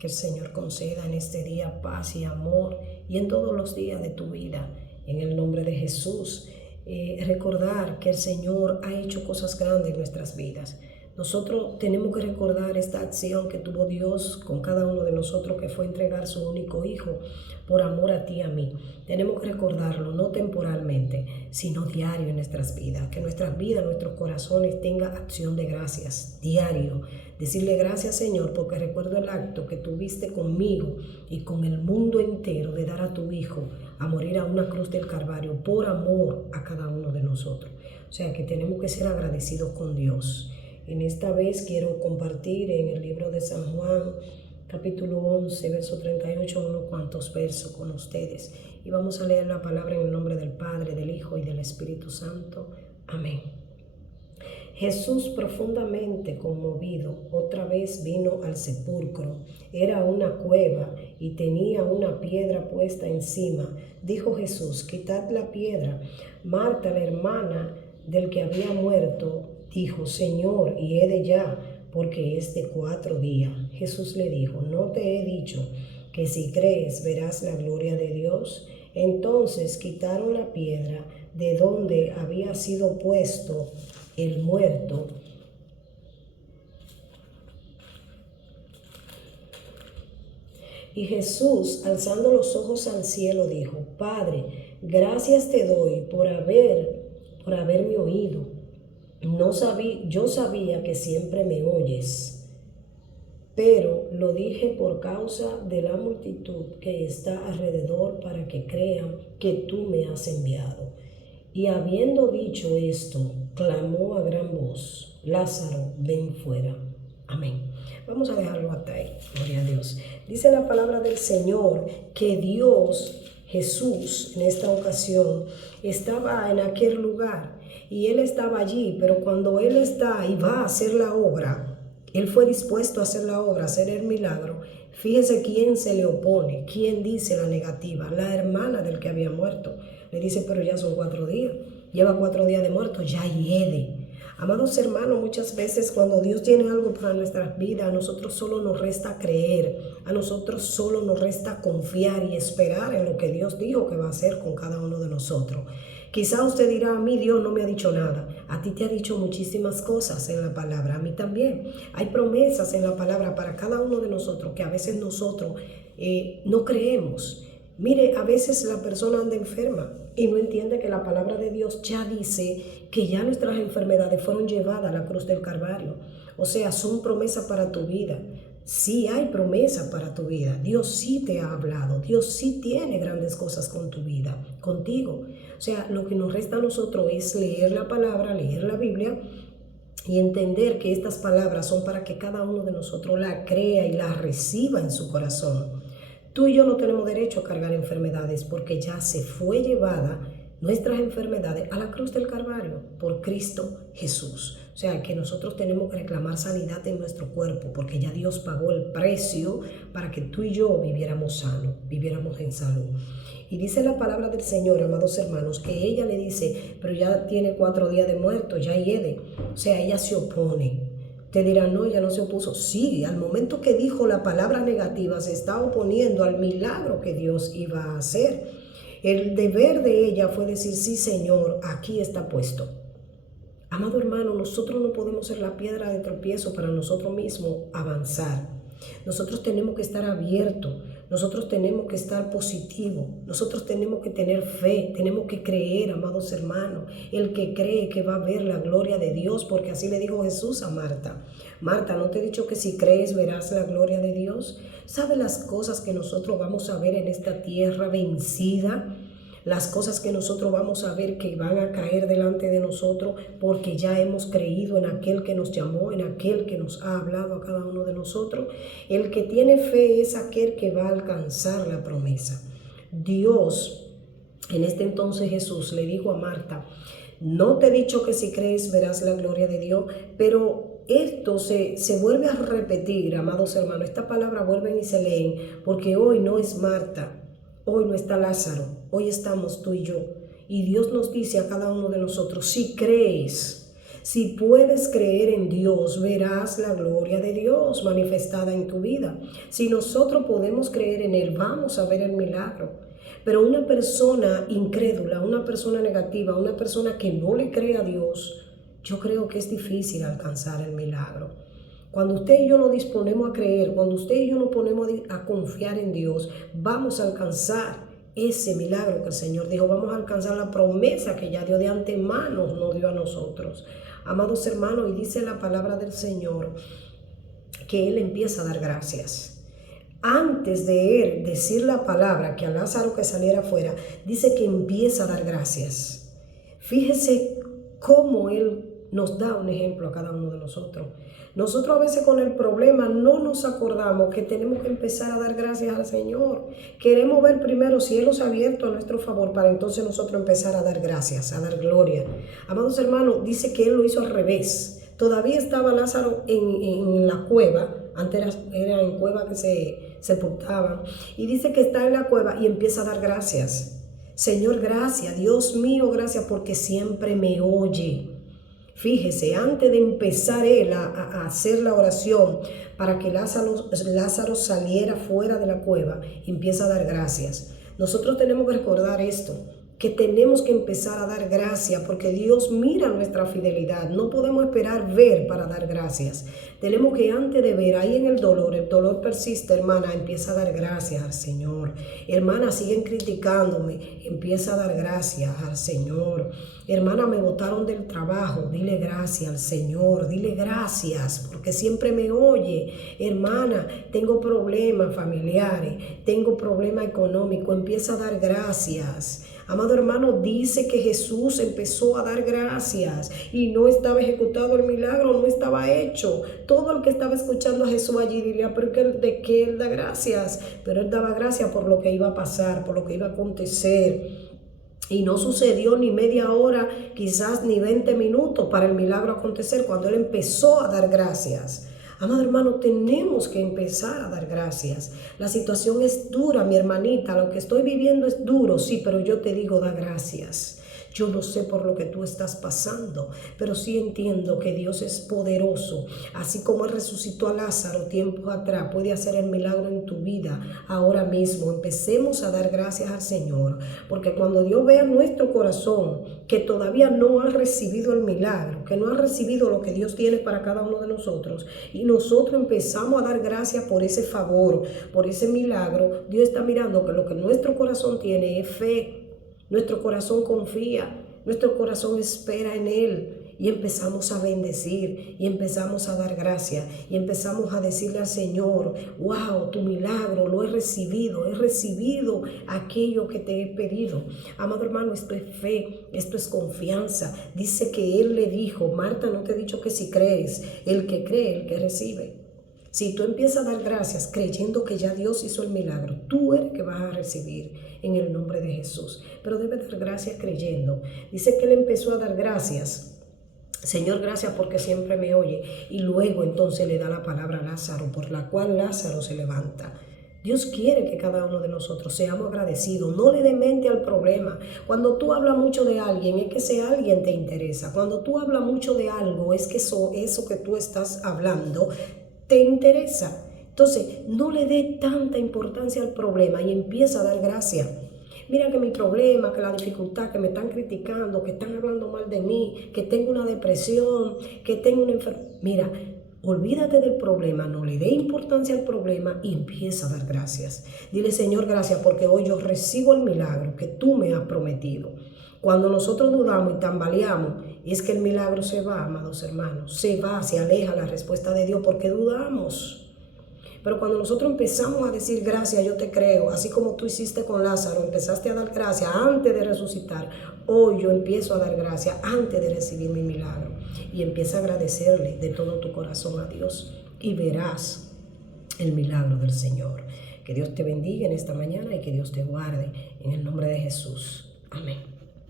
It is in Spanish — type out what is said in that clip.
Que el Señor conceda en este día paz y amor y en todos los días de tu vida. En el nombre de Jesús, recordar que el Señor ha hecho cosas grandes en nuestras vidas. Nosotros tenemos que recordar esta acción que tuvo Dios con cada uno de nosotros, que fue entregar su único hijo por amor a ti y a mí. Tenemos que recordarlo, no temporalmente, sino diario en nuestras vidas. Que nuestras vidas, nuestros corazones tengan acción de gracias, diario. Decirle gracias, Señor, porque recuerdo el acto que tuviste conmigo y con el mundo entero de dar a tu hijo a morir a una cruz del Calvario por amor a cada uno de nosotros. O sea que tenemos que ser agradecidos con Dios. En esta vez quiero compartir en el libro de San Juan, capítulo 11, verso 38, unos cuantos versos con ustedes. Y vamos a leer la palabra en el nombre del Padre, del Hijo y del Espíritu Santo. Amén. Jesús, profundamente conmovido, otra vez vino al sepulcro. Era una cueva y tenía una piedra puesta encima. Dijo Jesús: quitad la piedra. Marta, la hermana del que había muerto, dijo: Señor, hiede ya, porque es de 4 días. Jesús le dijo: ¿no te he dicho que si crees verás la gloria de Dios? Entonces quitaron la piedra de donde había sido puesto el muerto. Y Jesús, alzando los ojos al cielo, dijo: Padre, gracias te doy por haberme oído. Yo sabía que siempre me oyes, pero lo dije por causa de la multitud que está alrededor, para que crean que tú me has enviado. Y habiendo dicho esto, clamó a gran voz: Lázaro, ven fuera. Amén. Vamos a dejarlo hasta ahí. Gloria a Dios. Dice la palabra del Señor que Dios, Jesús, en esta ocasión, estaba en aquel lugar y Él estaba allí, pero cuando Él está y va a hacer la obra, Él fue dispuesto a hacer la obra, a hacer el milagro. Fíjese quién se le opone, quién dice la negativa. La hermana del que había muerto. Le dice: pero ya son 4 días, lleva 4 días de muerto, ya hiede. Amados hermanos, muchas veces cuando Dios tiene algo para nuestras vidas, a nosotros solo nos resta creer, a nosotros solo nos resta confiar y esperar en lo que Dios dijo que va a hacer con cada uno de nosotros. Quizá usted dirá: a mí Dios no me ha dicho nada. A ti te ha dicho muchísimas cosas en la palabra, a mí también. Hay promesas en la palabra para cada uno de nosotros que a veces nosotros no creemos. Mire, a veces la persona anda enferma y no entiende que la palabra de Dios ya dice que ya nuestras enfermedades fueron llevadas a la cruz del Calvario. O sea, son promesas para tu vida. Sí hay promesas para tu vida. Dios sí te ha hablado. Dios sí tiene grandes cosas con tu vida, contigo. O sea, lo que nos resta a nosotros es leer la palabra, leer la Biblia y entender que estas palabras son para que cada uno de nosotros la crea y la reciba en su corazón. Tú y yo no tenemos derecho a cargar enfermedades, porque ya se fue llevada nuestras enfermedades a la cruz del Calvario por Cristo Jesús. O sea que nosotros tenemos que reclamar sanidad en nuestro cuerpo, porque ya Dios pagó el precio para que tú y yo viviéramos sanos, viviéramos en salud. Y dice la palabra del Señor, amados hermanos, que ella le dice: pero ya tiene 4 días de muerto, ya hiede. O sea, ella se opone. Te dirán: no, ella no se opuso. Sí, al momento que dijo la palabra negativa, se está oponiendo al milagro que Dios iba a hacer. El deber de ella fue decir: sí, Señor, aquí está puesto. Amado hermano, nosotros no podemos ser la piedra de tropiezo para nosotros mismos avanzar. Nosotros tenemos que estar abiertos, nosotros tenemos que estar positivos, nosotros tenemos que tener fe, tenemos que creer, amados hermanos. El que cree que va a ver la gloria de Dios, porque así le dijo Jesús a Marta: Marta, ¿no te he dicho que si crees verás la gloria de Dios? ¿Sabe las cosas que nosotros vamos a ver en esta tierra vencida? Las cosas que nosotros vamos a ver que van a caer delante de nosotros, porque ya hemos creído en aquel que nos llamó, en aquel que nos ha hablado a cada uno de nosotros. El que tiene fe es aquel que va a alcanzar la promesa. Dios, en este entonces Jesús le dijo a Marta: no te he dicho que si crees verás la gloria de Dios, pero esto se vuelve a repetir, amados hermanos. Esta palabra vuelven y se leen, porque hoy no es Marta. Hoy no está Lázaro, hoy estamos tú y yo. Y Dios nos dice a cada uno de nosotros: si crees, Si puedes creer en Dios, verás la gloria de Dios manifestada en tu vida. Si nosotros podemos creer en Él, vamos a ver el milagro. Pero una persona incrédula, una persona negativa, una persona que no le cree a Dios, yo creo que es difícil alcanzar el milagro. Cuando usted y yo nos disponemos a creer, cuando usted y yo nos ponemos a confiar en Dios, vamos a alcanzar ese milagro que el Señor dijo. Vamos a alcanzar la promesa que ya dio de antemano, nos dio a nosotros. Amados hermanos, y dice la palabra del Señor que Él empieza a dar gracias. Antes de Él decir la palabra que a Lázaro que saliera afuera, dice que empieza a dar gracias. Fíjese cómo Él nos da un ejemplo a cada uno de nosotros. Nosotros a veces con el problema no nos acordamos que tenemos que empezar a dar gracias al Señor. Queremos ver primero cielos abiertos a nuestro favor para entonces nosotros empezar a dar gracias, a dar gloria. Amados hermanos, dice que Él lo hizo al revés. Todavía estaba Lázaro en la cueva. Antes era en cueva que se sepultaban. Y dice que está en la cueva y empieza a dar gracias. Señor, gracias. Dios mío, gracias porque siempre me oye. Fíjese, antes de empezar Él a hacer la oración para que Lázaro saliera fuera de la cueva, empieza a dar gracias. Nosotros tenemos que recordar esto, que tenemos que empezar a dar gracias porque Dios mira nuestra fidelidad. No podemos esperar ver para dar gracias. Tenemos que antes de ver, ahí en el dolor persiste, hermana, empieza a dar gracias al Señor. Hermana, siguen criticándome, empieza a dar gracias al Señor. Hermana, me botaron del trabajo, dile gracias al Señor, dile gracias porque siempre me oye. Hermana, tengo problemas familiares, tengo problemas económicos, empieza a dar gracias. Amado hermano, dice que Jesús empezó a dar gracias y no estaba ejecutado el milagro, no estaba hecho. Todo el que estaba escuchando a Jesús allí diría, pero ¿de qué Él da gracias? Pero Él daba gracias por lo que iba a pasar, por lo que iba a acontecer. Y no sucedió ni media hora, quizás ni 20 minutos para el milagro acontecer cuando Él empezó a dar gracias. Amado hermano, tenemos que empezar a dar gracias. La situación es dura, mi hermanita. Lo que estoy viviendo es duro, sí, pero yo te digo, da gracias. Yo no sé por lo que tú estás pasando, pero sí entiendo que Dios es poderoso. Así como Él resucitó a Lázaro tiempos atrás, puede hacer el milagro en tu vida ahora mismo. Empecemos a dar gracias al Señor, porque cuando Dios vea nuestro corazón que todavía no ha recibido el milagro, que no ha recibido lo que Dios tiene para cada uno de nosotros, y nosotros empezamos a dar gracias por ese favor, por ese milagro, Dios está mirando que lo que nuestro corazón tiene es fe. Nuestro corazón confía, nuestro corazón espera en Él y empezamos a bendecir y empezamos a dar gracias y empezamos a decirle al Señor, wow, tu milagro lo he recibido aquello que te he pedido. Amado hermano, esto es fe, esto es confianza. Dice que Él le dijo, Marta, no te he dicho que si crees, el que cree, el que recibe. Si tú empiezas a dar gracias creyendo que ya Dios hizo el milagro, tú eres que vas a recibir en el nombre de Jesús. Pero debes dar gracias creyendo. Dice que Él empezó a dar gracias. Señor, gracias porque siempre me oye. Y luego entonces le da la palabra a Lázaro, por la cual Lázaro se levanta. Dios quiere que cada uno de nosotros seamos agradecidos. No le dé mente al problema. Cuando tú hablas mucho de alguien, es que ese alguien te interesa. Cuando tú hablas mucho de algo, es que eso que tú estás hablando te interesa. Entonces, no le dé tanta importancia al problema y empieza a dar gracias. Mira que mi problema, que la dificultad, que me están criticando, que están hablando mal de mí, que tengo una depresión, que tengo una enfermedad. Mira, olvídate del problema, no le dé importancia al problema y empieza a dar gracias. Dile, Señor, gracias porque hoy yo recibo el milagro que tú me has prometido. Cuando nosotros dudamos y tambaleamos, es que el milagro se va, amados hermanos. Se va, se aleja la respuesta de Dios porque dudamos. Pero cuando nosotros empezamos a decir gracias, yo te creo, así como tú hiciste con Lázaro, empezaste a dar gracias antes de resucitar. Hoy yo empiezo a dar gracias antes de recibir mi milagro. Y empieza a agradecerle de todo tu corazón a Dios y verás el milagro del Señor. Que Dios te bendiga en esta mañana y que Dios te guarde en el nombre de Jesús. Amén.